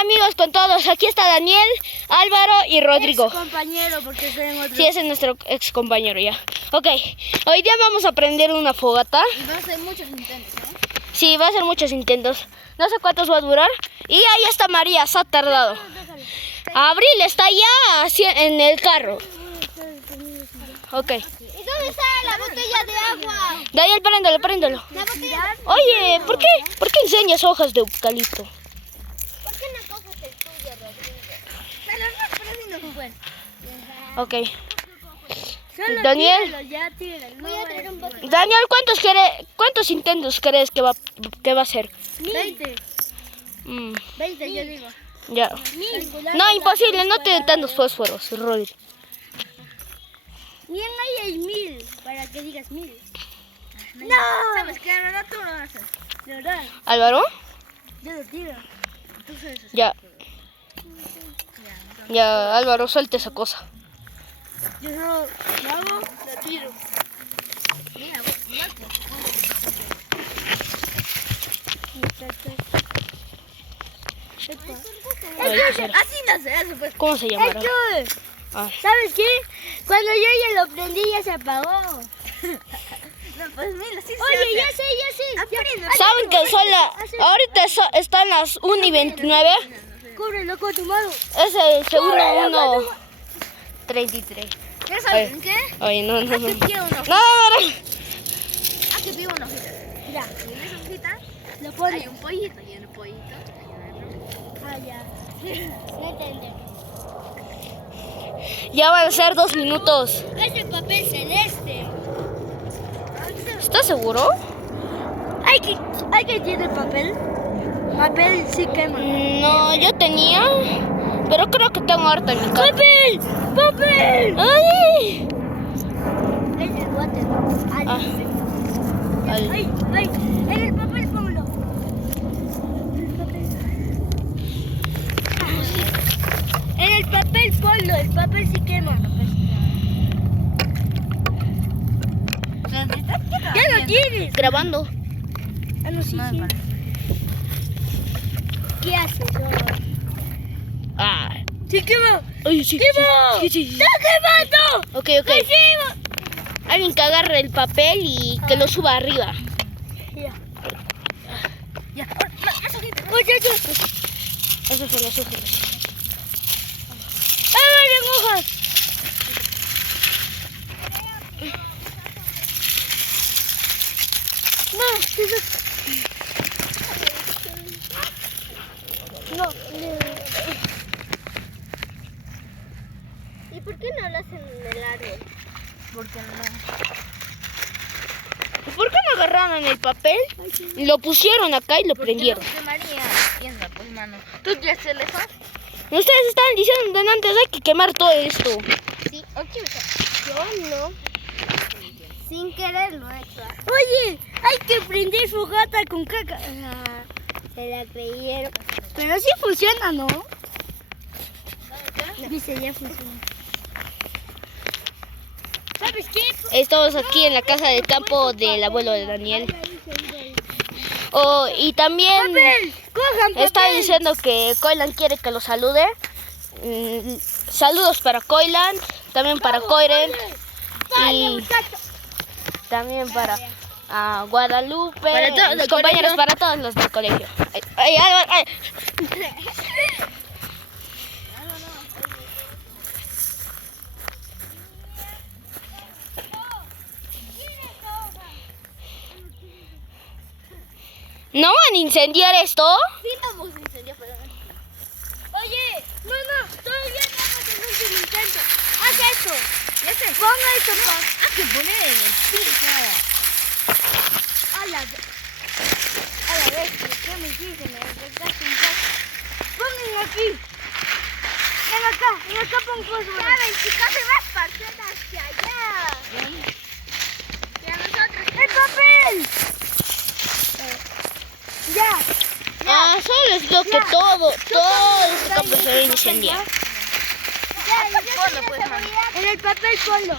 Hola amigos con todos, aquí está Daniel, Álvaro y Rodrigo. Ex compañero, porque estoy en otro. Sí, ese es nuestro ex compañero ya. Ok, hoy día vamos a prender una fogata. Y va a ser muchos intentos, ¿no? Sí, va a ser muchos intentos. No sé cuántos va a durar. Y ahí está María, se ha tardado. Abril está ya en el carro. Ok. ¿Y dónde está la botella de agua? Daniel, préndelo. La botella. Oye, ¿por qué enseñas hojas de eucalipto? ¿Por qué no coges el tuyo, Rodrigo? Pero así no fue. Ok. Solo Daniel. tíralo, ya tíralo. Voy a traer un bote. Daniel, ¿cuántos intentos crees que va a hacer? 20. 20, yo digo. Ya. No, imposible, no tiene tantos fósforos, Rodri. Bien, ahí hay 1000, para que digas 1000. No. ¿Sabes qué? No, tú lo haces. De verdad. ¿Álvaro? Yo lo tiro. Tú sabes. Ya. Ya, Álvaro, suelta esa cosa. Yo solo lo hago, lo tiro. Mira, así no se hace, pues. ¿Cómo se llamará? Ah. ¿Sabes qué? Cuando yo ya lo prendí ya se apagó. No, pues mira, sí. Oye, ya sé. ¿Saben que son ahorita están las 1:29? Cúbrelo con tu mano. Es el segundo 1:33. ¿Ya saben qué? Oye, no. Aquí pide una hojita. No. Aquí pide una hojita. Mira, y en esa hojita lo pones. Hay un pollito y en el pollito hay una. Ah, ya. No entendí. Ya van a ser 2 minutos. Es el papel celeste. ¿Estás seguro? ¿Hay que tiene papel? Papel sí quema. No, yo tenía, pero creo que tengo harta en mi casa. ¡Papel! ¡Ay! Es el water. Ah. Ay, en el papel póngalo. En el papel ponlo, el papel sí quema. Ya lo tienes. Grabando. Ah, no, sí. ¿Qué haces ahora? Ah. ¡Se quema! Ay, sí. ¡Quema! Sí. ¡Está quemando! Ok. ¡Se quema! Alguien que agarre el papel y que lo suba arriba. Ya. Muchachos. Eso son los ojos. ¡Háganle hojas! No. ¿Y por qué no lo hacen en el árbol? Porque no. ¿Y por qué no agarraron el papel? Lo pusieron acá y lo prendieron. María, piensa, pues, mano. ¿Tú quieres hacer eso? Ustedes estaban diciendo antes hay que quemar todo esto. Sí, yo no. Sin querer lo he hecho. Oye, hay que prender fogata con caca. Se la creyeron. Pero sí funciona, ¿no? Dice, ya funciona. ¿Sabes qué? Estamos aquí en la casa de campo del abuelo de Daniel. Oh, y también ¡Cojan papel! está diciendo que Koilan quiere que lo salude. Saludos para Koilan, también para Koiren y también para Guadalupe, Para todos mis los compañeros, colegios. para todos los del colegio. Ay. ¿No van a incendiar esto? Sí, vamos a incendiar, pero oye, no, todavía no hagas el último intento. Haz esto. Ya sé. Ponga esto, hay que poner en el piso. A la vez, ¿qué me hiciste? Me regaste un poco. Pongan aquí. En acá pon fósforo. ¿Saben, chicos? Se va a esparcer hacia allá. Y a nosotros. ¡El papel! Ya. Solo es lo que todo este campo se va a incendiar. En el papel ponlo.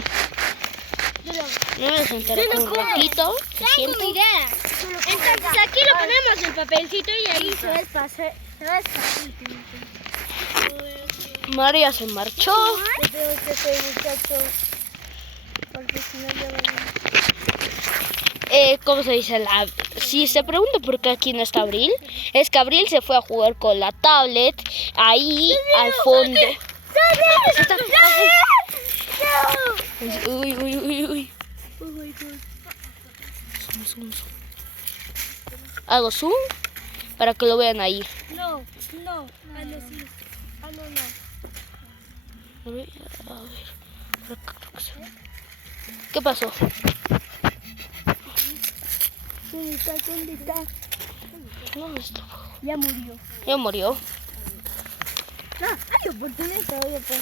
Me voy a sentar aquí un ratito. Me siento. Tengo idea. Entonces aquí lo ponemos el papelcito y ahí se va a pasar. Se va a escapar. María se marchó. Yo tengo que ser muchacho. Porque si no ya va ¿Cómo se dice? Si se pregunta por qué aquí no está Abril, es que Abril se fue a jugar con la tablet ahí al fondo. Uy, uy, uy, uy. Zoom. Hago zoom para que lo vean ahí. No. Ah, no, sí. Ah, no. A ver. ¿Qué pasó? ¿Dónde está? ¿Dónde está? Ya murió. Ya murió. No, hay oportunidad todavía, pues.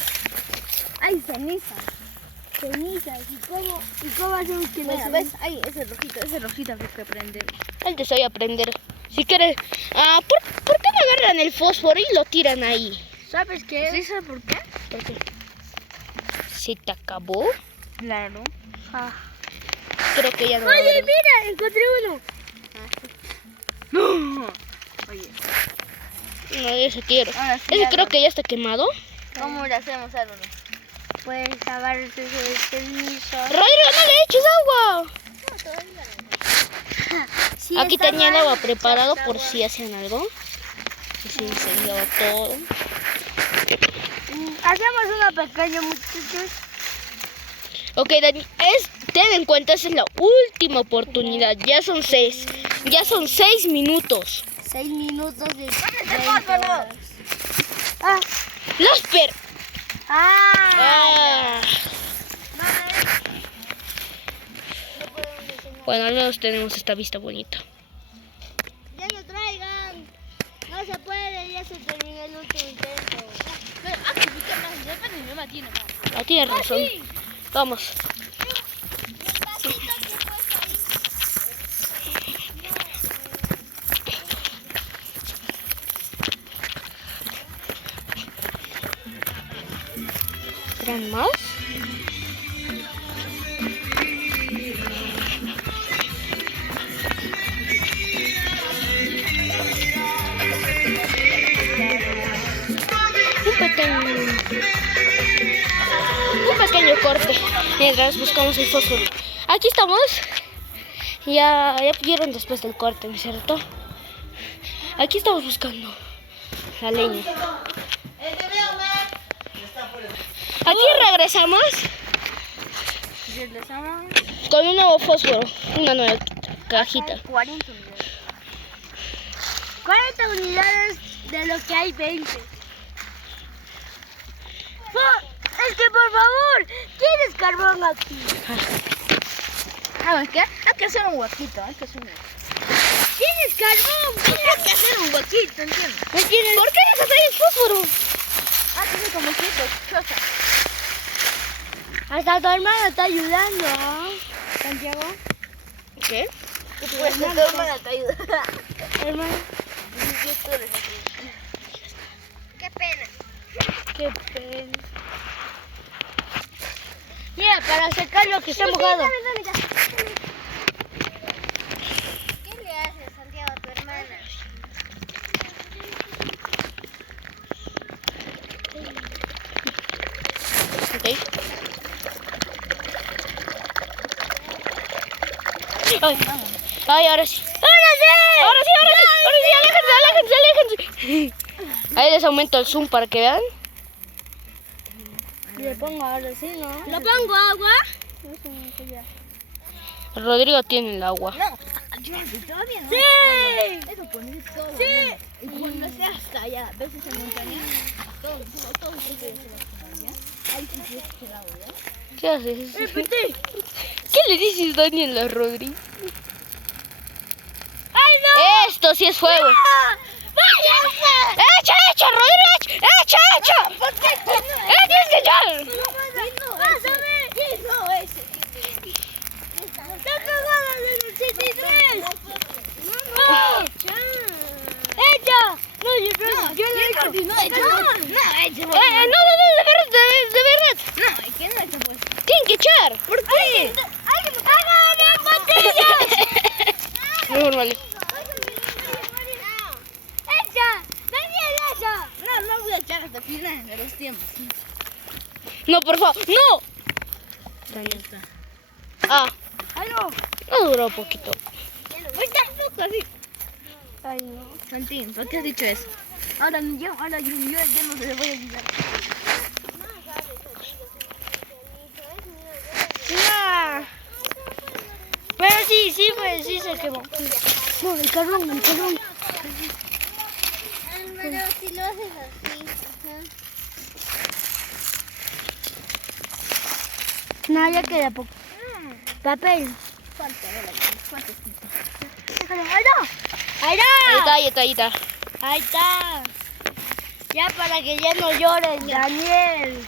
Hay ceniza. ¿Y cómo hacemos que no se ¿Ves? Ahí, ese rojito que prende. Antes voy a aprender. Si quieres... ¿por qué no agarran el fósforo y lo tiran ahí? ¿Sabes qué? ¿Sí sabes por qué? ¿Por qué? ¿Se te acabó? Claro. Creo que ya no. Oye, agarran. mira, encontré uno. Oye, No, ese quiero. ahora sí, Ese creo agárralo. que ya está quemado. ¿Cómo le hacemos, Álvaro? Pues agarrarse de ceniza. Rodrigo, no le eches agua. Sí, Aquí está tenía el mal. agua preparado por si hacían algo. Y se incendiaba todo. Hacemos una pequeña, muchachos. Ok, Dani, ten en cuenta, esa es la última oportunidad. Ya son 6 minutos. 6 minutos de... fósforo! Ah, Los per... ah. Bueno, al menos tenemos esta vista bonita. Ya no traigan. No se puede, ya se terminó el último intento. Tienes razón. Vamos. ¿Serán más? Un pequeño corte mientras buscamos el fósforo. Aquí estamos. Ya vieron después del corte, ¿no es cierto? Aquí estamos buscando la leña. Aquí regresamos con un nuevo fósforo, una nueva cajita. 40 unidades de lo que hay 20. Es que por favor, ¿tienes carbón aquí? ¿Sabes qué? Hay que hacer un huequito, ¿Tienes carbón? Hay que hacer un huequito, ¿entiendes? ¿No tienes? ¿Por qué dejas ahí el fósforo? Tiene como 7 choza. Hasta tu hermano está ayudando, ¿ah? Santiago. ¿Qué? Pues tu hermana te ayuda. Hermano. Qué pena. Qué pena. Mira, para secar lo que está mojado. ¿Qué le haces, Santiago, a tu hermana? Ok. Ay, ahora sí. Ahora sí, aléjense. Ahí les aumento el zoom para que vean. Le pongo ahora sí, ¿no? ¿Le pongo agua? Rodrigo tiene el agua. No, todavía no. ¡Sí! Eso poner todo. ¡Sí! Y cuando esté hasta allá, ¿ves esa montaña? Todo el que se va a montaña. Ahí sí tienes que el agua, ¿ya? ¿Qué haces? ¿Qué le dices, Daniel, a Rodrigo? ¡Ay, no! Esto sí es fuego. ¡Vaya! ¡Echa, Rodrigo! ¡Echa! Tienes que echar! ¡Pásame! No, ese. ¡Está cagada del 83! ¡No! ¡Echa! No, yo le echo. No, eche. No, de verdad. No, es que no eche, pues. Tienen que echar. ¿Por qué? ¡Háganme botellas! Mejor vale. ¡Echa! ¡Daniel! parte final de los tiempos. No, por favor. ¡No! Ahí está. Ah, ¡Ay, no! no duró poquito. ¡Ay, estás loco así! Ay, no. Santín, ¿por qué has dicho eso? Ahora yo ya no se le voy a ayudar. No. Pero sí, pues sí se quemó. No, el carbón. Pero si lo haces así. No, ya queda poco. Papel. Ahí está. Ahí está. Ya para que ya no lloren, Daniel.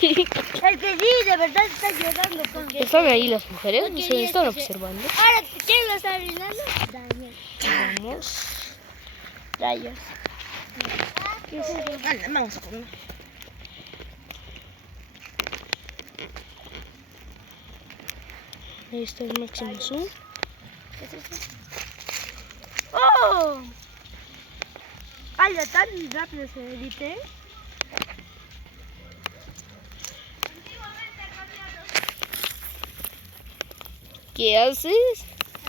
El que sí, de verdad está llorando. Porque... ¿Están ahí las mujeres? Porque Se ya están es que- observando. Ahora, ¿quién lo está brindando? Daniel. Vamos. Rayos. Anda, vamos a poner. Ahí está el máximo zoom. ¡Oh! Ay, ya tan rápido se edite. ¿Qué haces?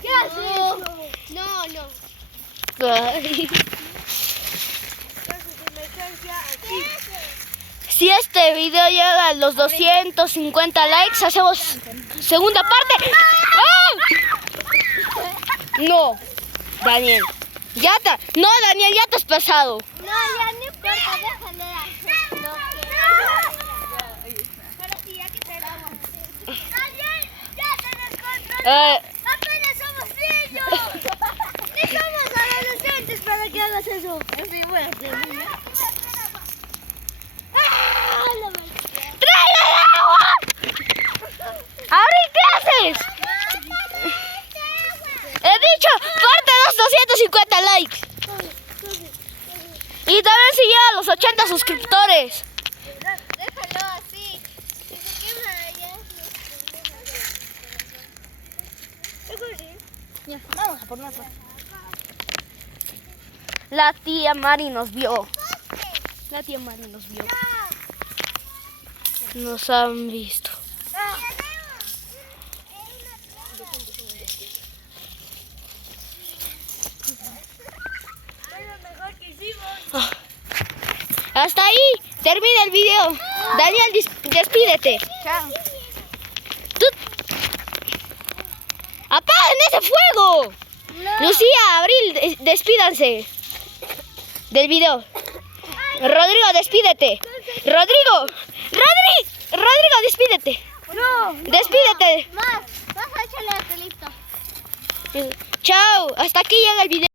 ¿Qué haces? No. Ay. Si este video llega a los 250 likes, hacemos segunda parte. ¡Ah! No, Daniel. No, Daniel, ya te has pasado. No, ya no importa, déjale hacer lo que... Pero sí, ya que esperamos. ¡Daniel! ¡Ya te descontrolé! ¡Apenas somos niños! ¡Ni somos adolescentes para que hagas eso! En fin, bueno, ¡Ah! La ¡Tráele agua! ¿Ahora qué haces? He dicho, parte de los 250 likes. Y también si llega a los 80 suscriptores. Déjalo así. Si se quema ya. ya, vamos a poner otra. La tía Mari nos vio. Nos han visto. Ah. Hasta ahí termina el video. Daniel, despídete. Chao. Tú... ¡Apaguen ese fuego! Lucía, Abril, despídanse del video. Rodrigo, despídete. Rodrigo, despídete. No. Despídete. Más a echarle hasta listo. Chao, hasta aquí llega el video.